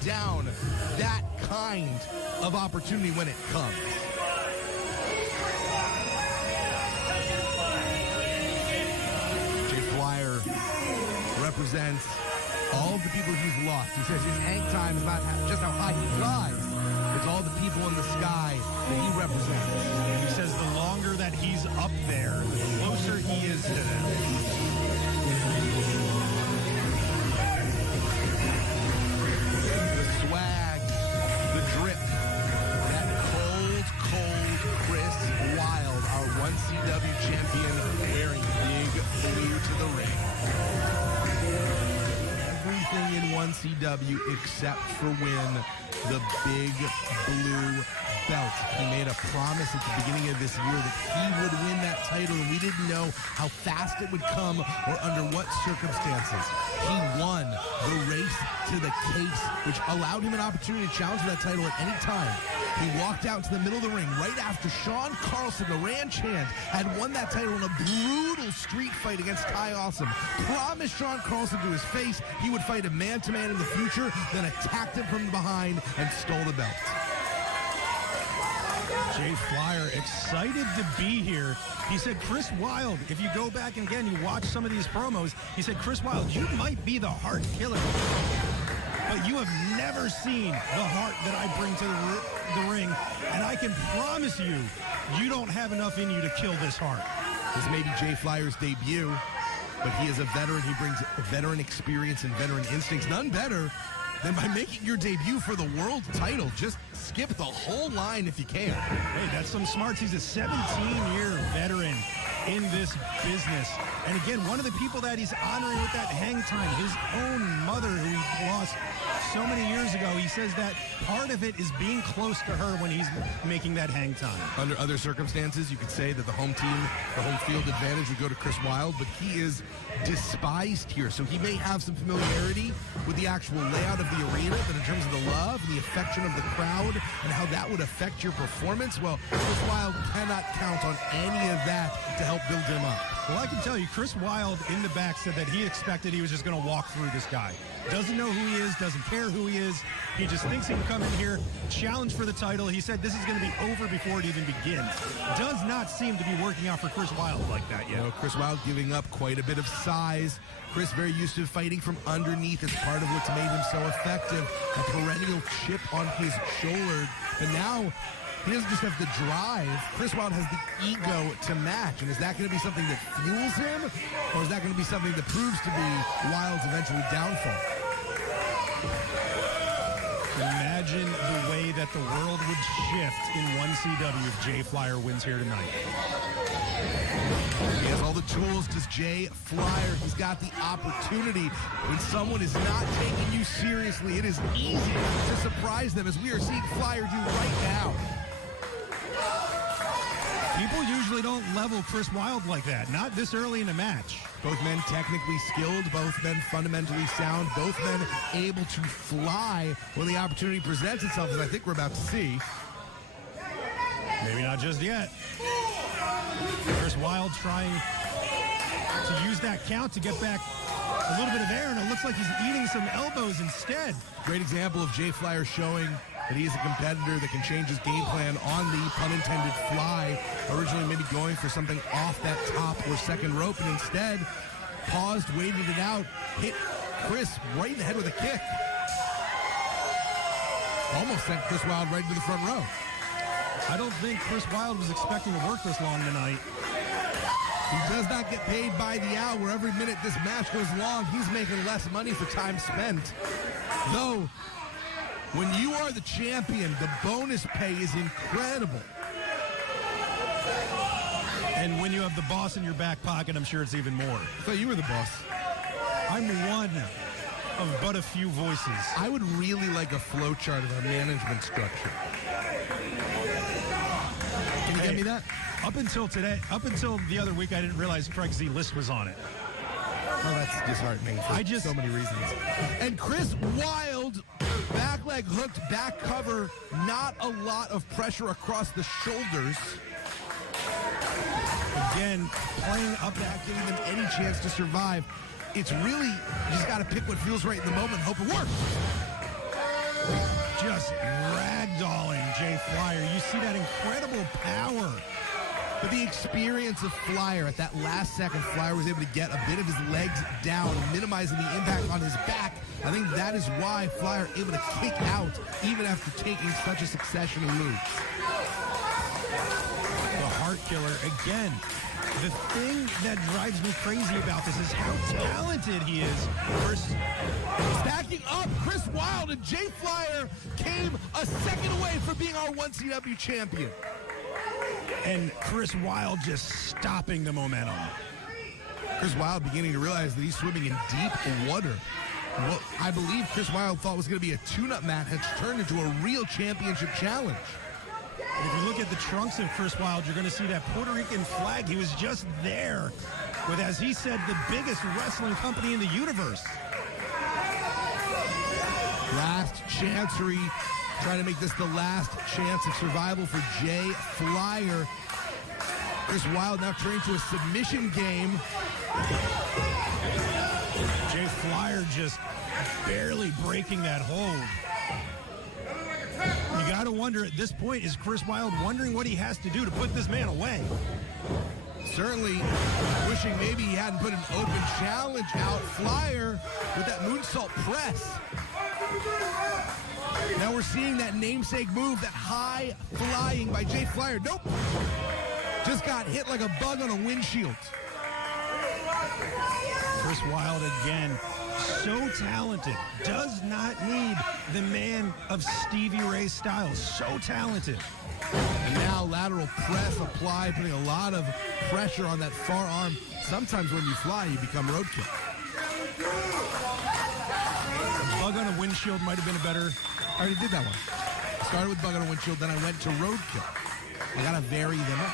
down that kind of opportunity when it comes. Jay Flyer represents all of the people he's lost. He says his hang time is not just how high he flies. It's all the people in the sky that he represents. He says the longer that he's up there, the closer he is to them. The swag, the drip, that cold Chris Wilde, our 1CW champion, wearing big blue to the ring. Everything in 1CW except for win the big blue belt. He made a promise at the beginning of this year that he would win that title, and we didn't know how fast it would come or under what circumstances. He won the race to the case, which allowed him an opportunity to challenge for that title at any time. He walked out to the middle of the ring right after Sean Carlson, the ranch hand, had won that title in a brutal street fight against Ty Awesome. Promised Sean Carlson to his face he would fight a man-to-man in the future, then attacked him from behind and stole the belt. Jay Flyer excited to be here. He said, Chris Wilde, if you go back and again, you watch some of these promos, he said, Chris Wilde, you might be the heart killer, but you have never seen the heart that I bring to the ring, and I can promise you, you don't have enough in you to kill this heart. This may be Jay Flyer's debut, but he is a veteran. He brings veteran experience and veteran instincts. None better than by making your debut for the world title. Just skip the whole line if you can. Hey, that's some smarts. He's a 17-year veteran in this business. And again, one of the people that he's honoring with that hang time, his own mother who he lost so many years ago, he says that part of it is being close to her when he's making that hang time. Under other circumstances, you could say that the home team, the home field advantage would go to Chris Wilde, but he is despised here. So he may have some familiarity with the actual layout of the arena, but in terms of the love and the affection of the crowd and how that would affect your performance, well, Chris Wilde cannot count on any of that to help build him up. Well, I can tell you, Chris Wilde in the back said that he expected he was just going to walk through this guy. Doesn't know who he is, doesn't care who he is. He just thinks he can come in here, challenge for the title. He said this is going to be over before it even begins. Does not seem to be working out for Chris Wilde like that yet. You know, Chris Wilde giving up quite a bit of size. Chris very used to fighting from underneath. It's part of what's made him so effective. A perennial chip on his shoulder. But now, he doesn't just have the drive. Chris Wilde has the ego to match. And is that going to be something that fuels him? Or is that going to be something that proves to be Wilde's eventually downfall? Imagine the way that the world would shift in 1CW if Jay Flyer wins here tonight. He has all the tools, does Jay Flyer. He's got the opportunity. When someone is not taking you seriously, it is easy to surprise them, as we are seeing Flyer do right now. People usually don't level Chris Wilde like that, not this early in a match. Both men technically skilled, both men fundamentally sound, both men able to fly when the opportunity presents itself, as I think we're about to see. Maybe not just yet. Chris Wilde trying to use that count to get back a little bit of air, and it looks like he's eating some elbows instead. Great example of Jay Flyer showing that he's a competitor that can change his game plan on the pun intended fly. Originally maybe going for something off that top or second rope, and instead paused, waited it out, hit Chris right in the head with a kick. Almost sent Chris Wilde right into the front row. I don't think Chris Wilde was expecting to work this long tonight. He does not get paid by the hour. Every minute this match goes long, he's making less money for time spent. Though, when you are the champion, the bonus pay is incredible. And when you have the boss in your back pocket, I'm sure it's even more. I thought you were the boss. I'm one of but a few voices. I would really like a flow chart of our management structure. Can you get me that? Up until today, up until the other week, I didn't realize Craig Z. List was on it. Oh, that's disheartening for so many reasons. And Chris Wilde, back leg hooked, back cover, not a lot of pressure across the shoulders. Again, playing up back, giving them any chance to survive. It's really, you just got to pick what feels right in the moment and hope it works. just ragdolling Jay Flyer. You see that incredible power. But the experience of Flyer at that last second, Flyer was able to get a bit of his legs down, minimizing the impact on his back. I think that is why Flyer able to kick out even after taking such a succession of moves. The Heart Killer, again, the thing that drives me crazy about this is how talented he is. First, Stacking up, Chris Wilde and Jay Flyer came a second away from being our 1CW champion. and Chris Wilde just stopping the momentum. Chris Wilde beginning to realize that he's swimming in deep water. What I believe Chris Wilde thought was going to be a tune-up match has turned into a real championship challenge. And if you look at the trunks of Chris Wilde, you're going to see that Puerto Rican flag. He was just there with, as he said, the biggest wrestling company in the universe. Last chancery, trying to make this the last chance of survival for Jay Flyer. Chris Wilde now turning to a submission game. Jay Flyer just barely breaking that hold. You got to wonder at this point, is Chris Wilde wondering what he has to do to put this man away? Certainly wishing maybe he hadn't put an open challenge out. Flyer with that moonsault press. Now we're seeing that namesake move, that high flying by Jay Flyer. Nope. Just got hit like a bug on a windshield. Chris Wilde again, so talented, does not need the man of Stevie Ray's style. So talented. And now lateral press applied, putting a lot of pressure on that far arm. Sometimes when you fly, you become roadkill. Bug on a windshield might have been a better. I already did that one. Started with bug on a windshield, then I went to roadkill. I gotta vary them up.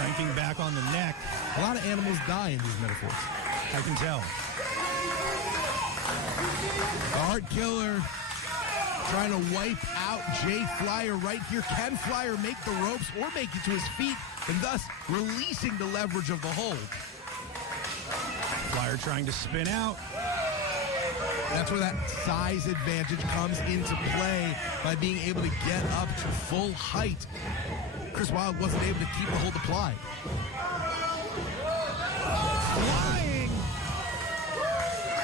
Ranking back on the neck. A lot of animals die in these metaphors. I can tell. The Heart Killer trying to wipe out Jay Flyer right here. Can Flyer make the ropes or make it to his feet, and thus releasing the leverage of the hold? Flyer trying to spin out. That's where that size advantage comes into play by being able to get up to full height. Chris Wilde wasn't able to keep the hold applied. Flying!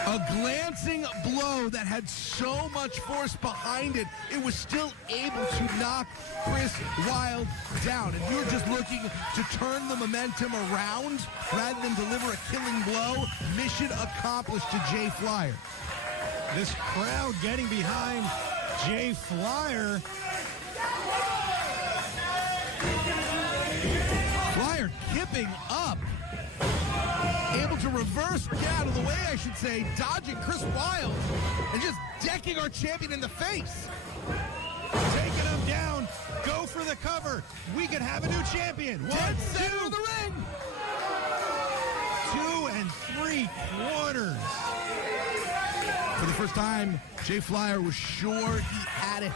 A glancing blow that had so much force behind it, it was still able to knock Chris Wilde down. If you're just looking to turn the momentum around rather than deliver a killing blow, mission accomplished to Jay Flyer. This crowd getting behind Jay Flyer. Flyer kipping up. Able to reverse, get out of the way, I should say, dodging Chris Wilde and just decking our champion in the face. Taking him down. Go for the cover. We could have a new champion. Dead 1, center 2, of the ring. 2 3/4. For the first time, Jay Flyer was sure he had it.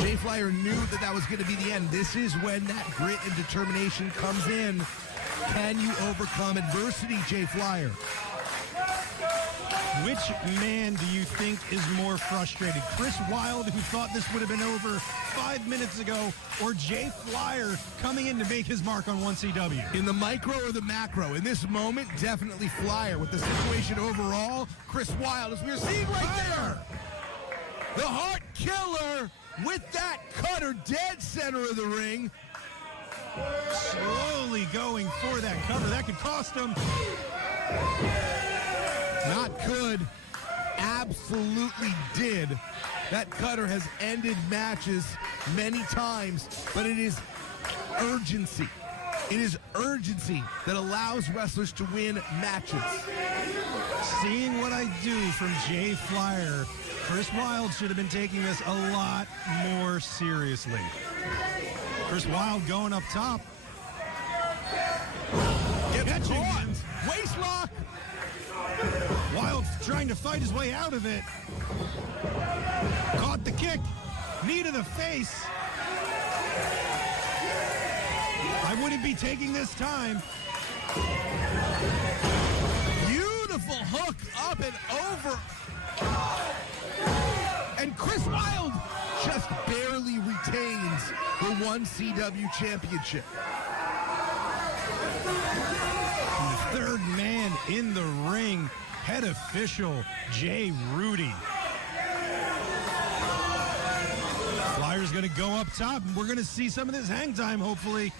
Jay Flyer knew that that was going to be the end. This is when that grit and determination comes in. Can you overcome adversity, Jay Flyer? Which man do you think is more frustrated? Chris Wilde, who thought this would have been over 5 minutes ago, or Jay Flyer coming in to make his mark on 1CW? In the micro or the macro? In this moment, definitely Flyer. With the situation overall, Chris Wilde, as we're seeing right there. The Heart Killer with that cutter dead center of the ring. Slowly going for that cover. That could cost him. Not good. Absolutely did. That cutter has ended matches many times, but it is urgency. It is urgency that allows wrestlers to win matches. Seeing what I do from Jay Flyer, Chris Wilde should have been taking this a lot more seriously. Chris Wilde going up top. Gets Catching caught. him. Waist lock. Wilde trying to fight his way out of it. Caught the kick. Knee to the face. I wouldn't be taking this time. Beautiful hook up and over. And Chris Wilde just barely retains the 1CW championship. The third man in the ring, head official Jay Rudy. Flyer's going to go up top, and we're going to see some of this hang time, hopefully.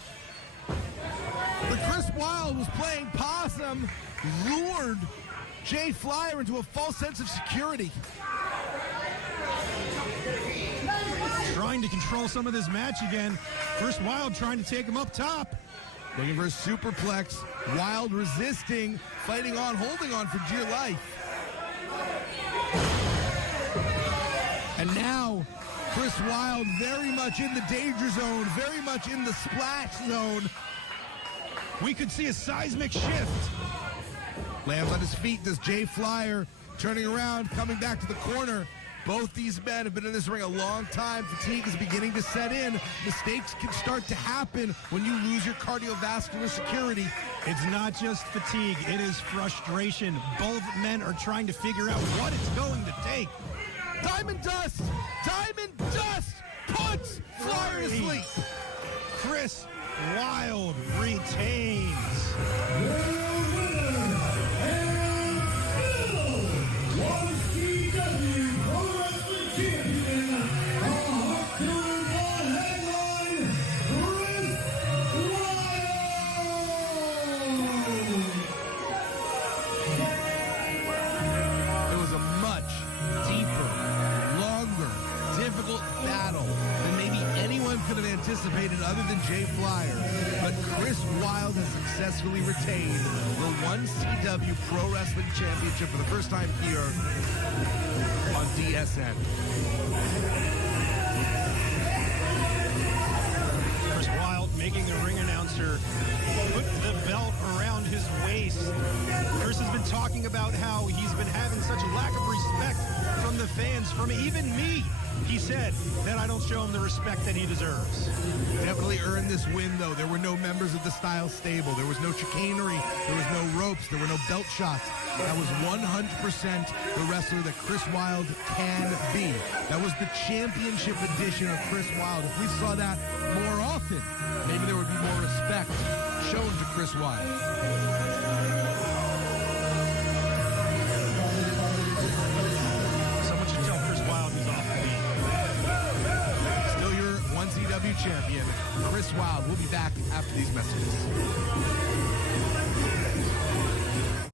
But Chris Wilde was playing possum, lured Jay Flyer into a false sense of security. Trying to control some of this match again. Chris Wilde trying to take him up top. Looking for a superplex. Wilde resisting, fighting on, holding on for dear life. And now, Chris Wilde very much in the danger zone, very much in the splash zone. We could see a seismic shift. Lands on his feet, does Jay Flyer, turning around, coming back to the corner. Both these men have been in this ring a long time. Fatigue is beginning to set in. Mistakes can start to happen when you lose your cardiovascular security. It's not just fatigue, it is frustration. Both men are trying to figure out what it's going to take. Diamond Dust puts Flyer to sleep. Chris Wilde retains. Could have anticipated other than Jay Flyer, but Chris Wilde has successfully retained the 1CW Pro Wrestling Championship for the first time here on DSN. Chris Wilde making the ring announcer put the belt around his waist. Chris has been talking about how he's been having such a lack of respect from the fans, from even me. He said that I don't show him the respect that he deserves. Definitely earned this win, though. There were no members of the Style stable. There was no chicanery. There was no ropes. There were no belt shots. That was 100% the wrestler that Chris Wilde can be. That was the championship edition of Chris Wilde. If we saw that more often, maybe there would be more respect shown to Chris Wilde. CW champion Chris Wilde. We'll be back after these messages.